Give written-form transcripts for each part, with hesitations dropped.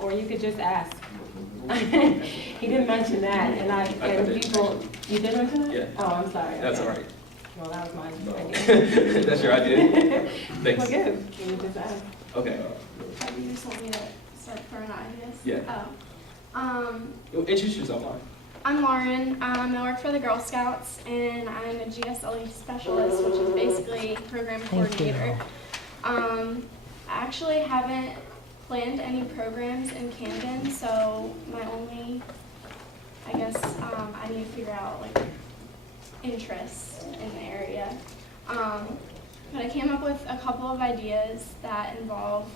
Or you could just ask. He didn't mention that, and people, you did mention that? Yeah. Oh, I'm sorry. That's okay. all right. Well, that was my idea. That's your idea? Thanks. Well, good. You just ask. Okay. You just want me to start throwing ideas? Yeah. Oh. Introduce yourself, Lauren. I'm Lauren. I work for the Girl Scouts, and I'm a GSLE specialist, which is basically program coordinator. I actually haven't planned any programs in Camden, so my only, I guess, I need to figure out like interests in the area. But I came up with a couple of ideas that involve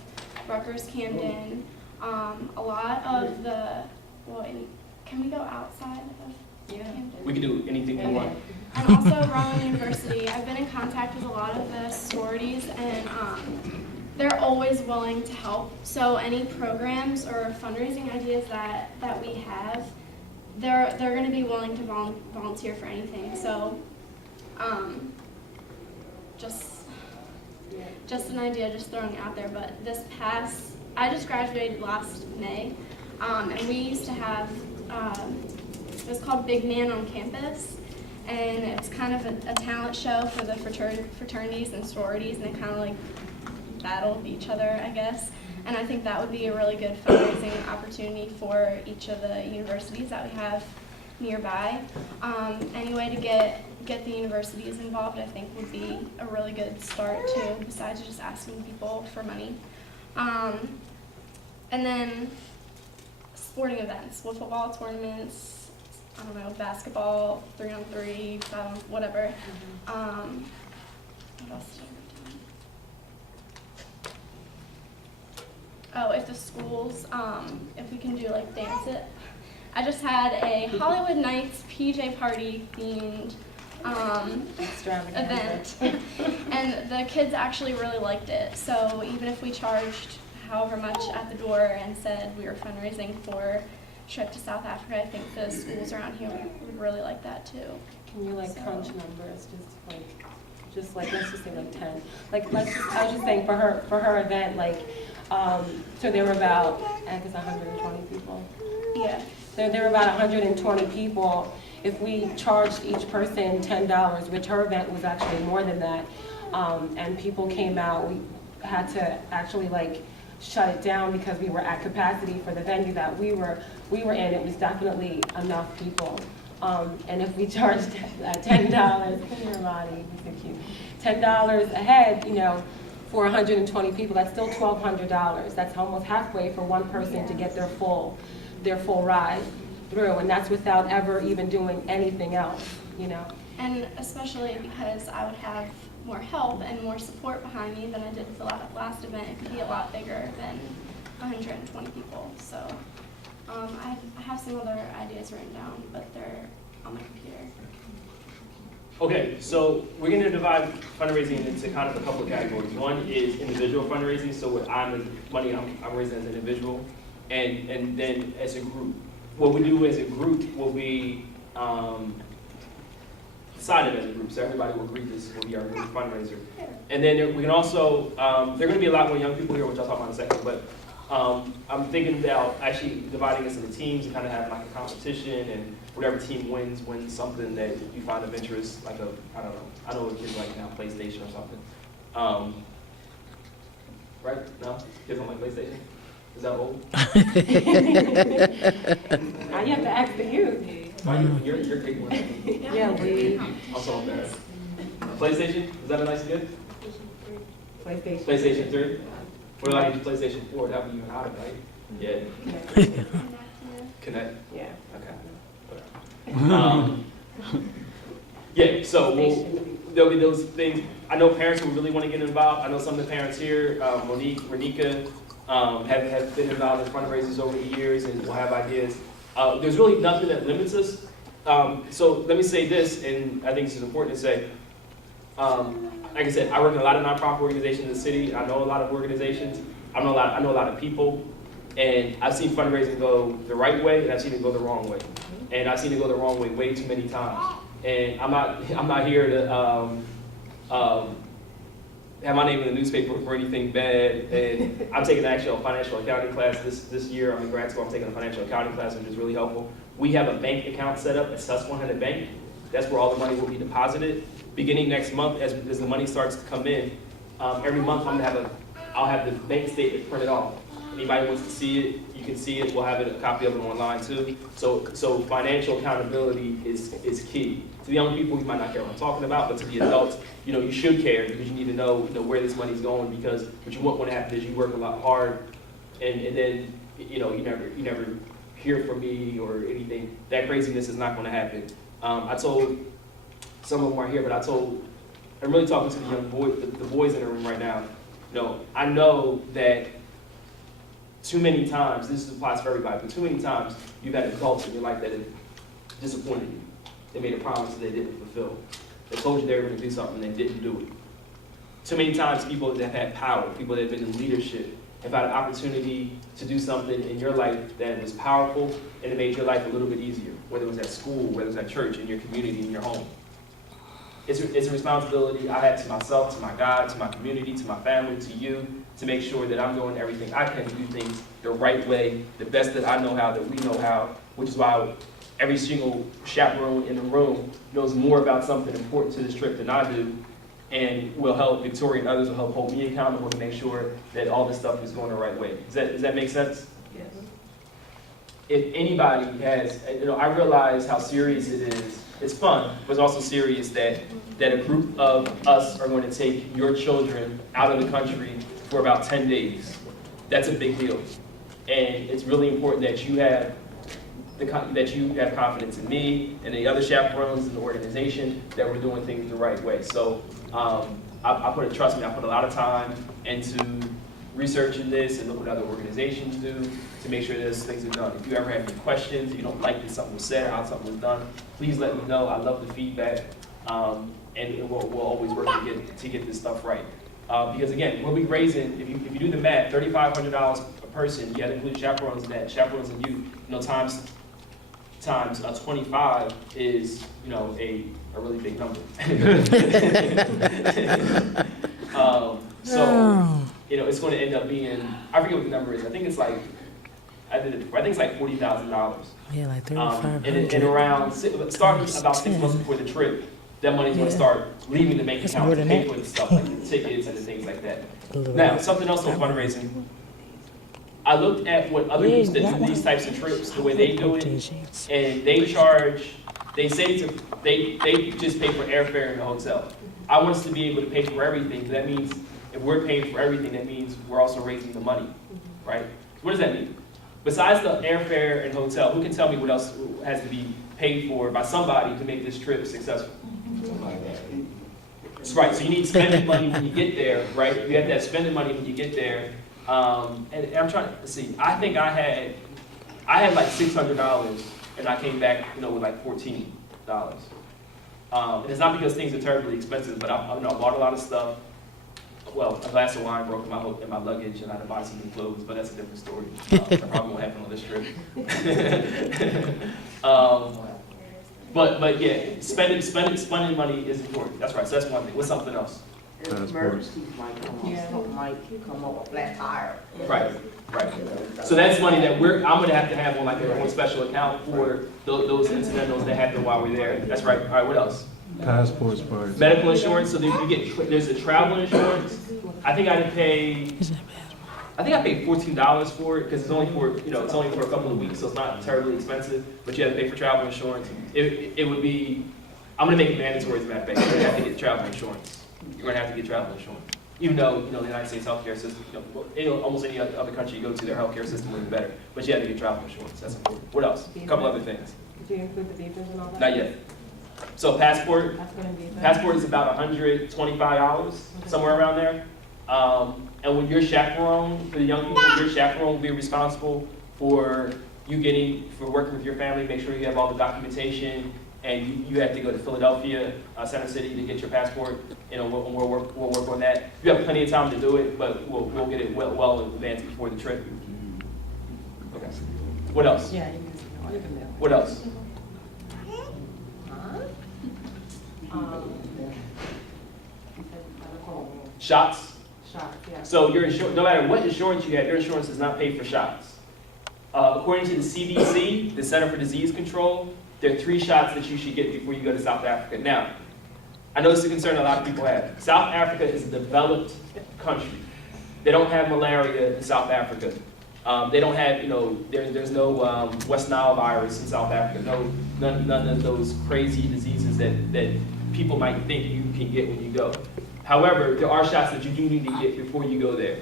Rutgers Camden. A lot of the, can we go outside of Camden? We can do anything you want. And also Rowan University. I've been in contact with a lot of the sororities, and they're always willing to help. So any programs or fundraising ideas that we have, they're going to be willing to volunteer for anything. So just an idea, just throwing it out there. But I just graduated last May, and we used to have, it was called Big Man on Campus, and it was kind of a talent show for the fraternities and sororities, and they kind of like battled each other, I guess. And I think that would be a really good fundraising opportunity for each of the universities that we have nearby. Any way to get the universities involved, I think, would be a really good start too, besides just asking people for money. And then sporting events, with football tournaments, I don't know, basketball, 3-on-3, 5-on, whatever. What else did I write down? Oh, if the schools, if we can do like dance it. I just had a Hollywood Nights PJ party themed event, and the kids actually really liked it. So even if we charged however much at the door and said we were fundraising for a trip to South Africa, I think the schools around here would really like that too. Can you crunch numbers, just like let's just say 10. I was just saying for her event, so there were about, I guess 120 people. Yeah. So there were about 120 people. If we charged each person $10, which her event was actually more than that, and people came out, we had to actually shut it down because we were at capacity for the venue that we were in. It was definitely enough people. And if we charged $10, come here, Lottie, you're so cute. $10 a head, for 120 people, that's still $1,200. That's almost halfway for one person to get their full ride through, and that's without ever even doing anything else, And especially because I would have more help and more support behind me than I did with the last event, it could be a lot bigger than 120 people. So I have some other ideas written down, but they're on my computer. Okay, so we're going to divide fundraising into kind of a couple of categories. One is individual fundraising, so what I'm raising as an individual, and then as a group. What we do as a group will be decided as a group, so everybody will agree this will be our group fundraiser. And then we can also, there are going to be a lot more young people here, which I'll talk about in a second, but I'm thinking about actually dividing us into teams and kind of have like a competition, and whatever team wins something that you find of interest, like I don't know, I know what kids like now, PlayStation or something. Right? No? Kids don't like PlayStation? Is that old? Now you have to ask the youth. You're big one. Yeah, we. Also on that. PlayStation? Is that a nice gift? PlayStation. PlayStation 3? What do I use PlayStation 4? That would be even hotter, right? Yeah. Connect? Yeah. Okay. Yeah, so there'll be those things. I know parents who really want to get involved. I know some of the parents here, Monique, Renika, have been involved in fundraisers over the years and will have ideas. There's really nothing that limits us. So let me say this, and I think this is important to say. Like I said, I work in a lot of nonprofit organizations in the city. I know a lot of organizations. I know a lot of people. And I've seen fundraising go the right way, and I've seen it go the wrong way. And I've seen it go the wrong way way too many times. And I'm not here to have my name in the newspaper for anything bad. And I'm taking actually a financial accounting class this year. I'm in grad school. I'm taking a financial accounting class, which is really helpful. We have a bank account set up at Susquehanna Bank. That's where all the money will be deposited. Beginning next month, as the money starts to come in, every month I'll have the bank statement printed off. Anybody wants to see it, you can see it. We'll have a copy of it online too. So financial accountability is key. To the young people, you might not care what I'm talking about, but to the adults, you should care because you need to know where this money's going, because what you want to happen is you work a lot hard and then you never hear from me or anything. That craziness is not going to happen. I told some of them are here, but I'm really talking to the young boys, the boys in the room right now. I know that too many times, this applies for everybody, but too many times you've had adults in your life that have disappointed you. They made a promise that they didn't fulfill. They told you they were going to do something and they didn't do it. Too many times people that have had power, people that have been in leadership, have had an opportunity to do something in your life that was powerful and it made your life a little bit easier, whether it was at school, whether it was at church, in your community, in your home. It's a responsibility I have to myself, to my God, to my community, to my family, to you, to make sure that I'm doing everything I can to do things the right way, the best that I know how, that we know how, which is why every single chaperone in the room knows more about something important to this trip than I do, and will help Victoria and others will help hold me accountable to make sure that all this stuff is going the right way. Does that make sense? Yes. If anybody has, I realize how serious it is. It's fun, but it's also serious that a group of us are going to take your children out of the country for about 10 days. That's a big deal. And it's really important that you have confidence in me and the other chaperones in the organization that we're doing things the right way. So trust me, I put a lot of time into researching this and look what other organizations do to make sure that things are done. If you ever have any questions, if you don't like that something was said or how something was done, please let me know. I love the feedback, and we'll always work to get this stuff right. Because again, we'll be raising, if you do the math, $3,500 a person. You got to include chaperones in that, chaperones and youth. Times 25 is a really big number. It's going to end up being, I forget what the number is. I think it's like $40,000. Yeah, like 3,500. And around starting about 6 months before the trip, that money's going to start leaving the bank That's account more to than pay that. for the stuff like the tickets and the things like that. A little Now, bit. something else on fundraising. I looked at what other groups that do these types of trips, the way they do it, and they just pay for airfare in the hotel. I want us to be able to pay for everything. That means if we're paying for everything, that means we're also raising the money, right? What does that mean? Besides the airfare and hotel, who can tell me what else has to be paid for by somebody to make this trip successful? That's right, so you need spending money when you get there, right? You have to have spending money when you get there. And I'm trying to see, I think I had like $600 and I came back, with like $14. And it's not because things are terribly expensive, but I bought a lot of stuff. Well, a glass of wine broke in my luggage and I had to buy some new clothes, but that's a different story. That probably won't happen on this trip. But yeah, spending money is important. That's right, so that's one thing. What's something else? Emergencies might come up, a flat tire. Right. So that's money that I'm going to have on like a own special account for those incidentals that happen while we're there. That's right. All right, what else? Passports, parts. Medical insurance, so there's a travel insurance. I think I paid $14 for it because it's only for a couple of weeks, so it's not terribly expensive. But you have to pay for travel insurance. It would be, I'm gonna make it mandatory as a matter of fact. You're gonna have to get travel insurance. You're gonna have to get travel insurance. Even though the United States healthcare system, almost any other country you go to, their healthcare system will be better. But you have to get travel insurance. That's important. What else? A couple other things. Did you include the visas and all that? Not yet. So passport. That's gonna be. Passport is about $125, somewhere around there. And when you're chaperone, for the young people, your chaperone will be responsible for working with your family, make sure you have all the documentation, and you have to go to Philadelphia, Center City to get your passport. We'll work on that. You have plenty of time to do it, but we'll get it well in advance before the trip. Okay. What else? Yeah, you can mail. What else? Shots. Shots, yeah. So your no matter what insurance you have, your insurance does not pay for shots. According to the CDC, the Center for Disease Control, there are 3 shots that you should get before you go to South Africa. Now, I know this is a concern a lot of people have. South Africa is a developed country. They don't have malaria in South Africa. They don't have, there's no West Nile virus in South Africa. None of those crazy diseases that people might think you can get when you go. However, there are shots that you do need to get before you go there.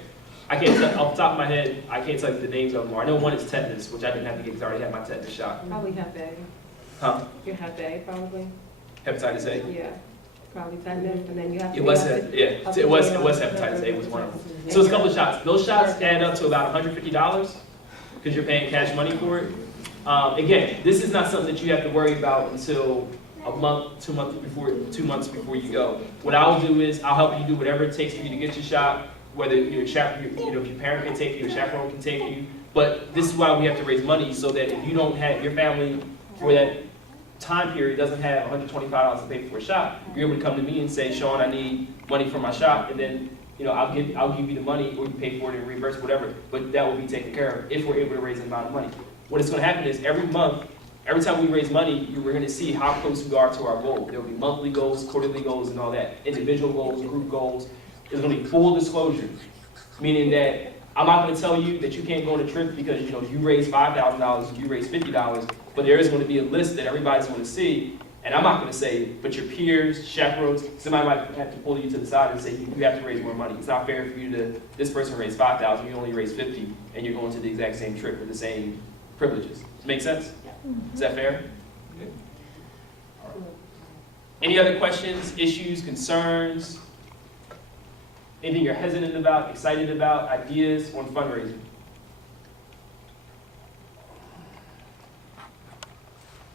I can't tell, off the top of my head, I can't tell you the names of them. I know one is tetanus, which I didn't have to get because I already had my tetanus shot. Probably Hep A. Huh? Your Hep A, probably. Hepatitis A? Yeah, probably tetanus, and then you have to. It was hepatitis A was one of them. So it's a couple of shots. Those shots add up to about $150 because you're paying cash money for it. Again, this is not something that you have to worry about until a month, 2 months before you go. What I'll do is I'll help you do whatever it takes for you to get your shot. Whether if your parent can take you, your chaperone can take you. But this is why we have to raise money so that if you don't have your family for that time period doesn't have $125 to pay for a shot, you're able to come to me and say, Sean, I need money for my shot, and then I'll give you the money, or you pay for it and reimburse whatever. But that will be taken care of if we're able to raise the amount of money. What is going to happen is every month, every time we raise money, we're going to see how close we are to our goal. There will be monthly goals, quarterly goals, and all that. Individual goals, group goals. There's going to be full disclosure, meaning that I'm not going to tell you that you can't go on a trip because you raised $5,000, you raised $50, but there is going to be a list that everybody's going to see, and I'm not going to say, but your peers, chaperones, somebody might have to pull you to the side and say you have to raise more money. It's not fair for you to, this person raised $5,000, you only raised $50, and you're going to the exact same trip with the same privileges. Make sense? Is that fair? Good. All right. Any other questions, issues, concerns? Anything you're hesitant about, excited about, ideas on fundraising?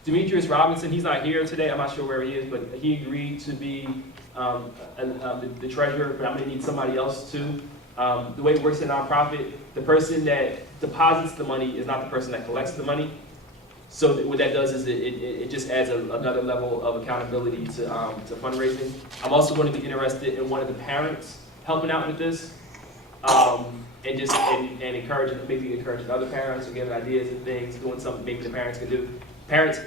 Demetrius Robinson, he's not here today. I'm not sure where he is, but he agreed to be the treasurer, but I'm going to need somebody else too. The way it works in a nonprofit, the person that deposits the money is not the person that collects the money. So what that does is it just adds another level of accountability to fundraising. I'm also going to be interested in one of the parents helping out with this, and encouraging other parents or giving ideas and things, doing something maybe the parents can do. Parents,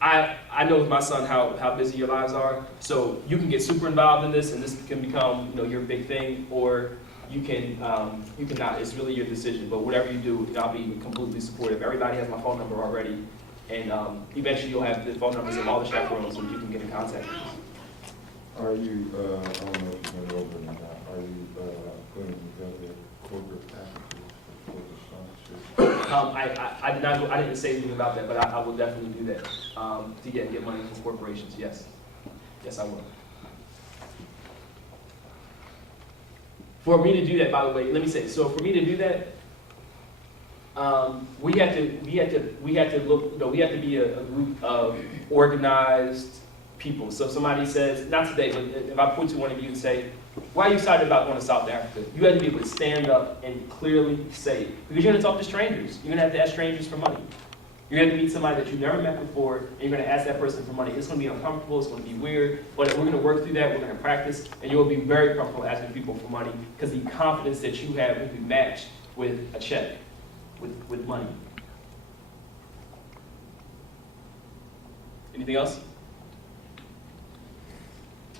I know with my son how busy your lives are, so you can get super involved in this, and this can become your big thing, or you can not. It's really your decision. But whatever you do, I'll be completely supportive. Everybody has my phone number already, and eventually you'll have the phone numbers of all the chaperones so you can get in contact with us. Are you, I don't know if you went over it or not, are you putting together corporate packages for corporate sponsorship? I didn't say anything about that, but I will definitely do that to get money from corporations. Yes, I will. For me to do that, by the way, let me say. So for me to do that, we have to be a group of organized people. So if somebody says, not today, but if I point to one of you and say, why are you excited about going to South Africa? You have to be able to stand up and clearly say it. Because you're going to talk to strangers. You're going to have to ask strangers for money. You're going to meet somebody that you've never met before, and you're going to ask that person for money. It's going to be uncomfortable, it's going to be weird, but we're going to work through that, we're going to practice, and you'll be very comfortable asking people for money because the confidence that you have will be matched with a check, with money. Anything else?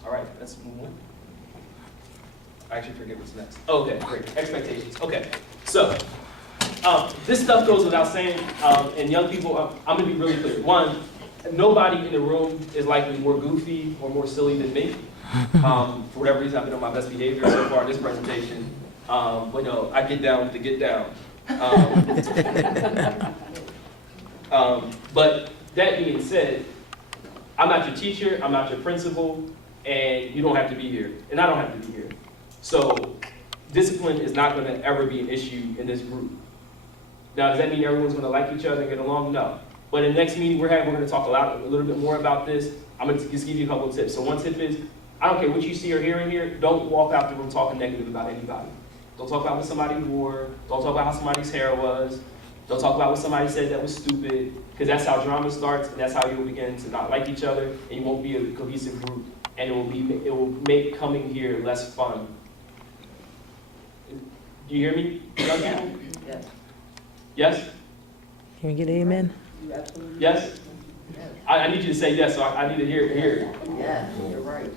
All right, let's move on. I actually forget what's next. Oh, okay, great. Expectations. Okay, so this stuff goes without saying, and young people, I'm going to be really clear. One, nobody in the room is likely more goofy or more silly than me. For whatever reason, I've been on my best behavior so far in this presentation. But no, I get down with the get down. But that being said, I'm not your teacher, I'm not your principal, and you don't have to be here, and I don't have to be here. So discipline is not going to ever be an issue in this group. Now, does that mean everyone's going to like each other and get along? No. But in the next meeting we're having, we're going to talk a little bit more about this. I'm going to just give you a couple of tips. So one tip is, I don't care what you see or hear in here, don't walk out the room talking negative about anybody. Don't talk about what somebody wore. Don't talk about how somebody's hair was. Don't talk about what somebody said that was stupid, because that's how drama starts, and that's how you'll begin to not like each other, and you won't be a cohesive group, and it will make coming here less fun Do you hear me? Young people? Yes. Yes? Can we get an amen? You absolutely. Yes? I need you to say yes, so I need to hear it. Yes, you're right.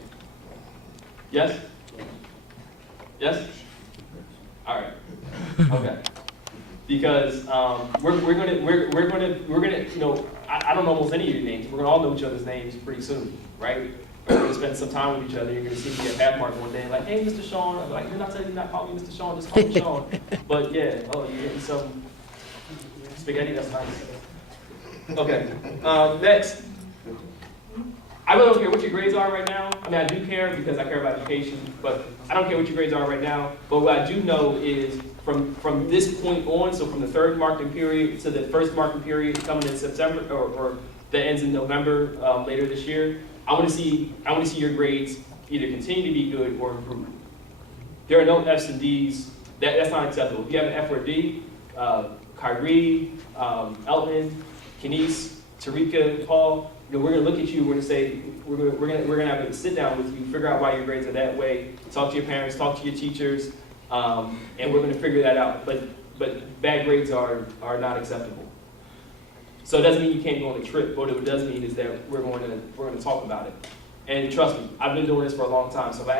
Yes? Yes? All right. Okay. Because we're gonna, you know, I don't know almost any of your names. We're gonna all know each other's names pretty soon, right? We're gonna spend some time with each other. You're gonna see me at Pathmark one day, like, hey, Mr. Sean. I'm like, you're not telling me not call me Mr. Sean, just call me Sean. But yeah, oh, you're getting some spaghetti. That's nice. Okay. Next. I really don't care what your grades are right now. I mean, I do care because I care about education, but I don't care what your grades are right now. But what I do know is from this point on, so from the third marking period to the first marking period coming in September, or that ends in November later this year, I want to see your grades either continue to be good or improve. There are no F's and D's. That's not acceptable. If you have an F or a D, Kyrie, Elton, Kenise, Tarika, Paul, you know, we're gonna look at you. We're gonna say we're gonna have a sit down with you, figure out why your grades are that way. Talk to your parents, talk to your teachers, and we're gonna figure that out. But bad grades are not acceptable. So it doesn't mean you can't go on a trip. What it does mean is that we're going to talk about it. And trust me, I've been doing this for a long time. So if I